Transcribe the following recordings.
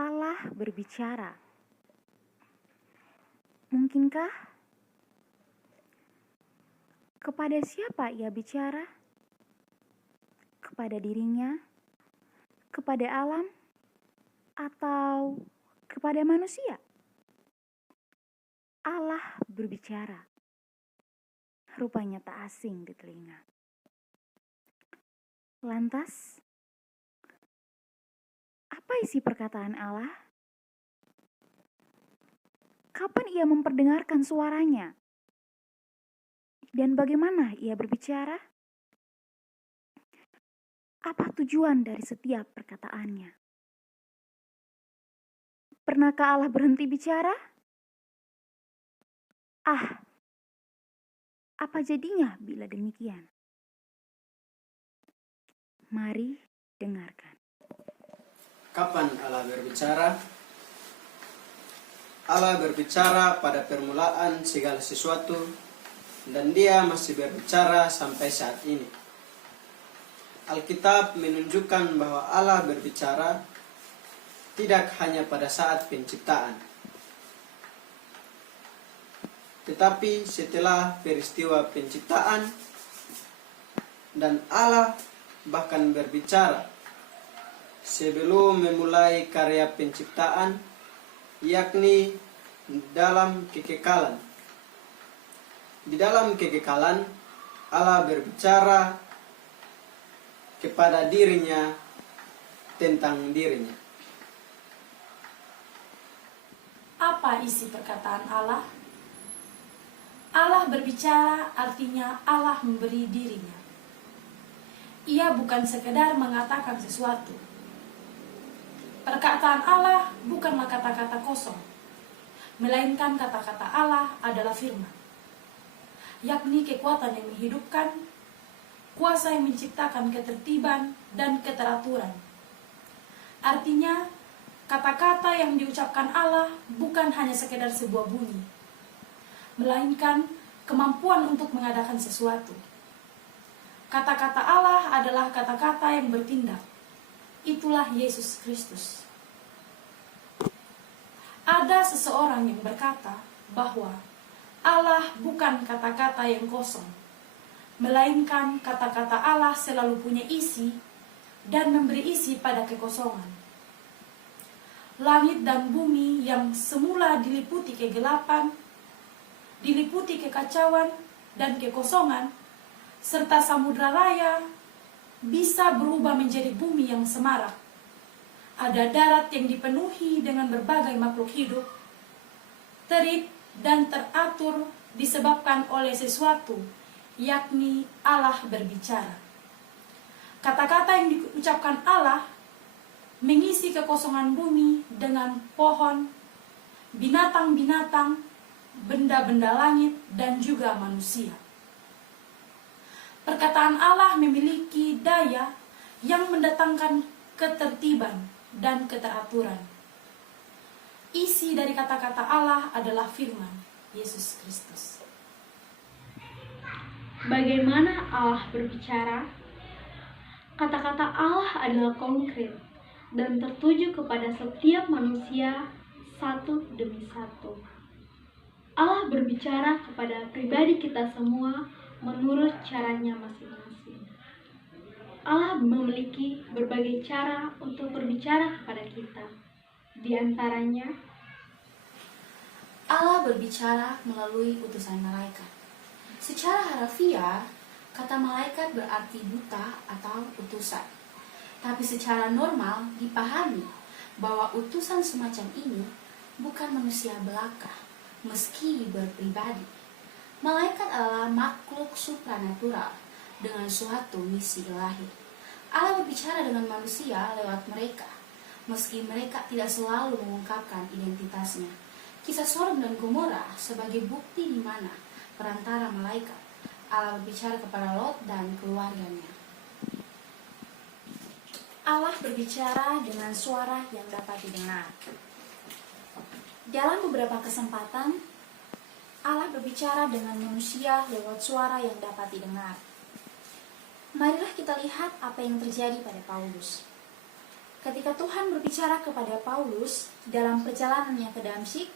Allah berbicara. Mungkinkah? Kepada siapa ia bicara? Kepada dirinya? Kepada alam? Atau kepada manusia? Allah berbicara. Rupanya tak asing di telinga. Lantas, apa isi perkataan Allah? Kapan ia memperdengarkan suaranya? Dan bagaimana ia berbicara? Apa tujuan dari setiap perkataannya? Pernahkah Allah berhenti bicara? Apa jadinya bila demikian? Mari dengarkan. Kapan Allah berbicara? Allah berbicara pada permulaan segala sesuatu, dan Dia masih berbicara sampai saat ini. Alkitab menunjukkan bahwa Allah berbicara tidak hanya pada saat penciptaan, tetapi setelah peristiwa penciptaan, dan Allah bahkan berbicara sebelum memulai karya penciptaan, yakni dalam kekekalan. Di dalam kekekalan, Allah berbicara kepada dirinya tentang dirinya. Apa isi perkataan Allah? Allah berbicara artinya Allah memberi dirinya. Ia bukan sekedar mengatakan sesuatu. Perkataan Allah bukanlah kata-kata kosong, melainkan kata-kata Allah adalah firman, yakni kekuatan yang menghidupkan, kuasa yang menciptakan ketertiban dan keteraturan. Artinya, kata-kata yang diucapkan Allah bukan hanya sekedar sebuah bunyi, melainkan kemampuan untuk mengadakan sesuatu. Kata-kata Allah adalah kata-kata yang bertindak. Itulah Yesus Kristus. Ada seseorang yang berkata bahwa Allah bukan kata-kata yang kosong, melainkan kata-kata Allah selalu punya isi dan memberi isi pada kekosongan. Langit dan bumi yang semula diliputi kegelapan, diliputi kekacauan dan kekosongan, serta samudra raya bisa berubah menjadi bumi yang semarak. Ada darat yang dipenuhi dengan berbagai makhluk hidup, terik dan teratur disebabkan oleh sesuatu, yakni Allah berbicara. Kata-kata yang diucapkan Allah mengisi kekosongan bumi dengan pohon, binatang-binatang, benda-benda langit, dan juga manusia. Perkataan Allah memiliki daya yang mendatangkan ketertiban dan keteraturan. Isi dari kata-kata Allah adalah firman Yesus Kristus. Bagaimana Allah berbicara? Kata-kata Allah adalah konkret dan tertuju kepada setiap manusia satu demi satu. Allah berbicara kepada pribadi kita semua menurut caranya masing-masing. Allah memiliki berbagai cara untuk berbicara kepada kita. Di antaranya, Allah berbicara melalui utusan malaikat. Secara harfiah, kata malaikat berarti duta atau utusan. Tapi secara normal dipahami bahwa utusan semacam ini bukan manusia belaka, meski berpribadi. Malaikat adalah makhluk supranatural dengan suatu misi ilahi. Allah berbicara dengan manusia lewat mereka, meski mereka tidak selalu mengungkapkan identitasnya. Kisah Sodom dan Gomora sebagai bukti di mana perantara malaikat Allah berbicara kepada Lot dan keluarganya. Allah berbicara dengan suara yang dapat didengar. Dalam beberapa kesempatan, Allah berbicara dengan manusia lewat suara yang dapat didengar. Marilah kita lihat apa yang terjadi pada Paulus. Ketika Tuhan berbicara kepada Paulus dalam perjalanannya ke Damsyik,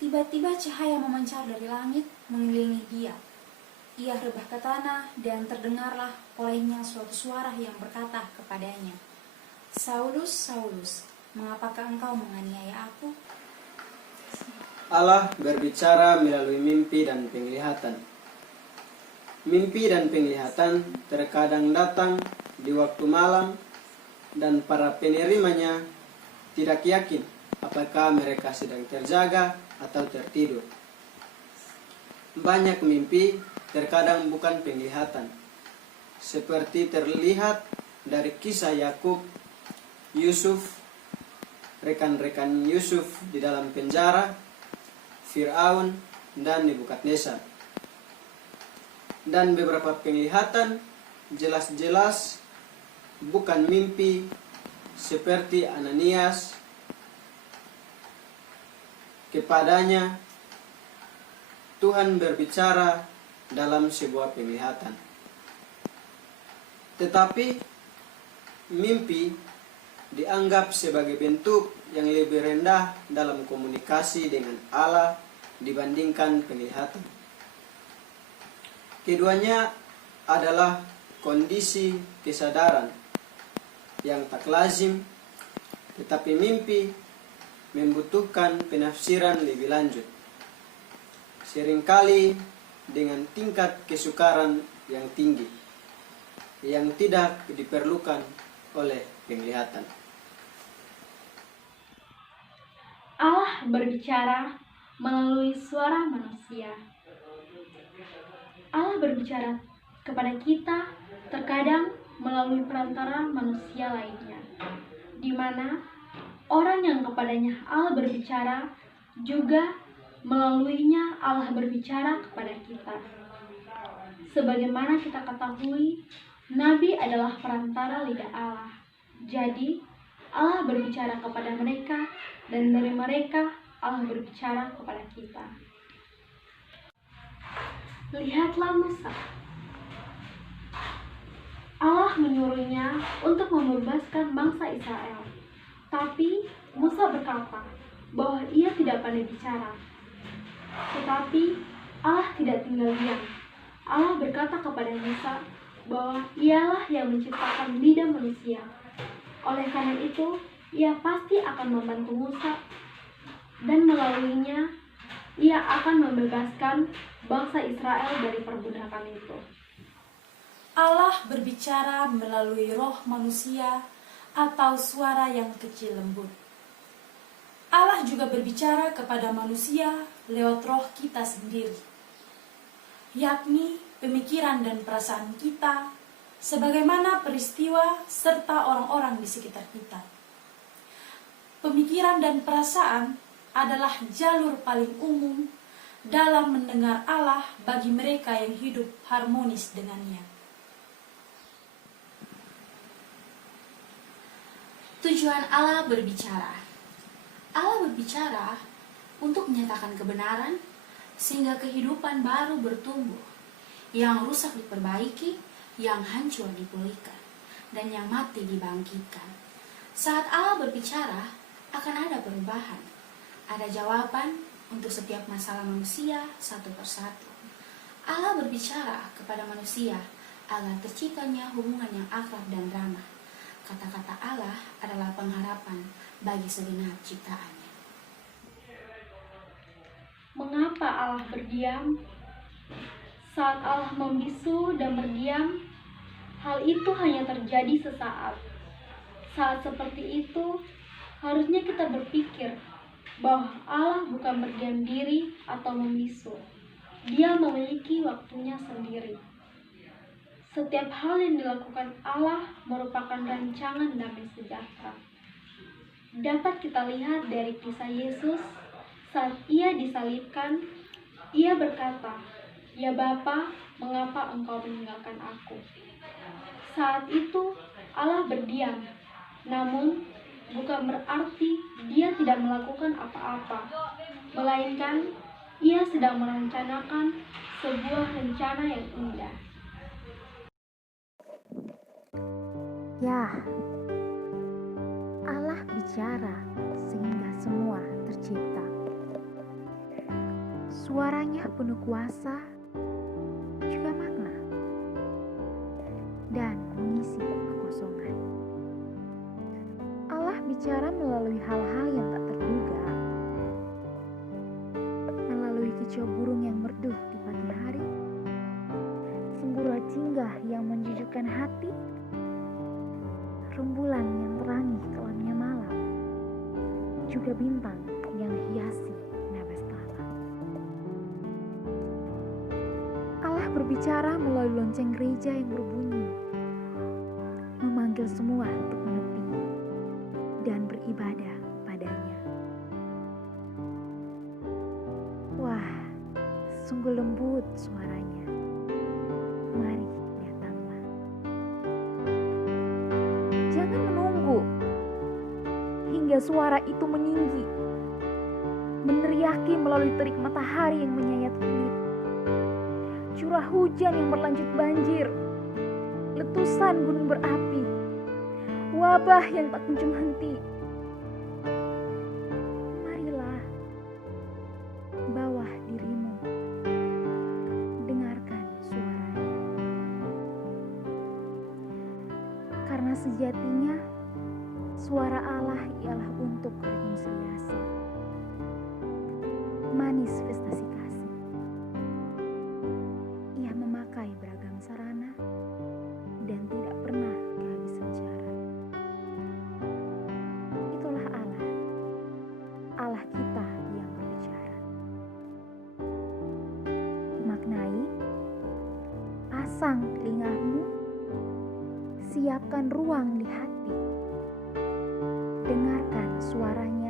tiba-tiba cahaya memancar dari langit mengelilingi dia. Ia rebah ke tanah dan terdengarlah olehnya suatu suara yang berkata kepadanya, "Saulus, Saulus, mengapakah engkau menganiaya aku?" Allah berbicara melalui mimpi dan penglihatan. Mimpi dan penglihatan terkadang datang di waktu malam dan para penerimanya tidak yakin apakah mereka sedang terjaga atau tertidur. Banyak mimpi terkadang bukan penglihatan, seperti terlihat dari kisah Yakub, Yusuf, rekan-rekan Yusuf di dalam penjara, Firaun, dan Nebukadnezar. Dan beberapa penglihatan jelas-jelas bukan mimpi, seperti Ananias. Kepadanya Tuhan berbicara dalam sebuah penglihatan. Tetapi mimpi dianggap sebagai bentuk yang lebih rendah dalam komunikasi dengan Allah dibandingkan penglihatan. Keduanya adalah kondisi kesadaran yang tak lazim, tetapi mimpi membutuhkan penafsiran lebih lanjut, seringkali dengan tingkat kesukaran yang tinggi, yang tidak diperlukan oleh penglihatan. Allah berbicara melalui suara manusia. Allah berbicara kepada kita terkadang melalui perantara manusia lainnya, di mana orang yang kepadanya Allah berbicara juga melaluinya Allah berbicara kepada kita. Sebagaimana kita ketahui, Nabi adalah perantara lidah Allah. Jadi, Allah berbicara kepada mereka dan dari mereka Allah berbicara kepada kita. Lihatlah Musa. Allah menyuruhnya untuk membebaskan bangsa Israel. Tapi Musa berkata bahwa ia tidak pandai bicara. Tetapi Allah tidak tinggal diam. Allah berkata kepada Musa bahwa ialah yang menciptakan lidah manusia. Oleh karena itu, ia pasti akan membantu Musa dan melaluinya ia akan membebaskan bangsa Israel dari perbudakan itu. Allah berbicara melalui roh manusia atau suara yang kecil lembut. Allah juga berbicara kepada manusia lewat roh kita sendiri, yakni pemikiran dan perasaan kita, sebagaimana peristiwa serta orang-orang di sekitar kita. Pemikiran dan perasaan adalah jalur paling umum dalam mendengar Allah bagi mereka yang hidup harmonis dengannya. Tujuan Allah berbicara. Allah berbicara untuk menyatakan kebenaran sehingga kehidupan baru bertumbuh, yang rusak diperbaiki, yang hancur dipulihkan, dan yang mati dibangkitkan. Saat Allah berbicara, akan ada perubahan. Ada jawaban untuk setiap masalah manusia satu persatu. Allah berbicara kepada manusia agar terciptanya hubungan yang akrab dan ramah. Kata-kata Allah adalah pengharapan bagi segenap ciptaannya. Mengapa Allah berdiam? Saat Allah membisu dan berdiam, hal itu hanya terjadi sesaat. Saat seperti itu, harusnya kita berpikir bahwa Allah bukan berdiam diri atau membisu. Dia memiliki waktunya sendiri. Setiap hal yang dilakukan Allah merupakan rancangan damai sejahtera. Dapat kita lihat dari kisah Yesus saat ia disalibkan, ia berkata, "Ya Bapa, mengapa engkau meninggalkan aku?" Saat itu Allah berdiam, namun bukan berarti dia tidak melakukan apa-apa, melainkan ia sedang merencanakan sebuah rencana yang indah. Ya, berbicara sehingga semua tercipta. Suaranya penuh kuasa, juga makna, dan mengisi kekosongan. Allah bicara melalui hal-hal yang tak terduga, melalui kicau burung yang merdu di pagi hari, semburat singgah yang menjujukkan hati, rembulan yang terangi kelamnya malam, juga bintang yang hiasi nabastala. Allah berbicara melalui lonceng gereja yang berbunyi, memanggil semua untuk menepi dan beribadah padanya. Wah, sungguh lembut suaranya. Mari datanglah. Jangan menunggu hingga suara itu meninggi, meneriaki melalui terik matahari yang menyayat kulit, curah hujan yang berlanjut banjir, letusan gunung berapi, wabah yang tak kunjung henti. Marilah, bawah dirimu, dengarkan suaranya. Karena sejatinya, suara Allah ialah untuk rekonsiliasi, manifestasi kasih. Ia memakai beragam sarana dan tidak pernah kehabisan cara. Itulah Allah, Allah kita yang berbicara. Maknai, pasang telingamu, siapkan ruang di hati, dengarkan suaranya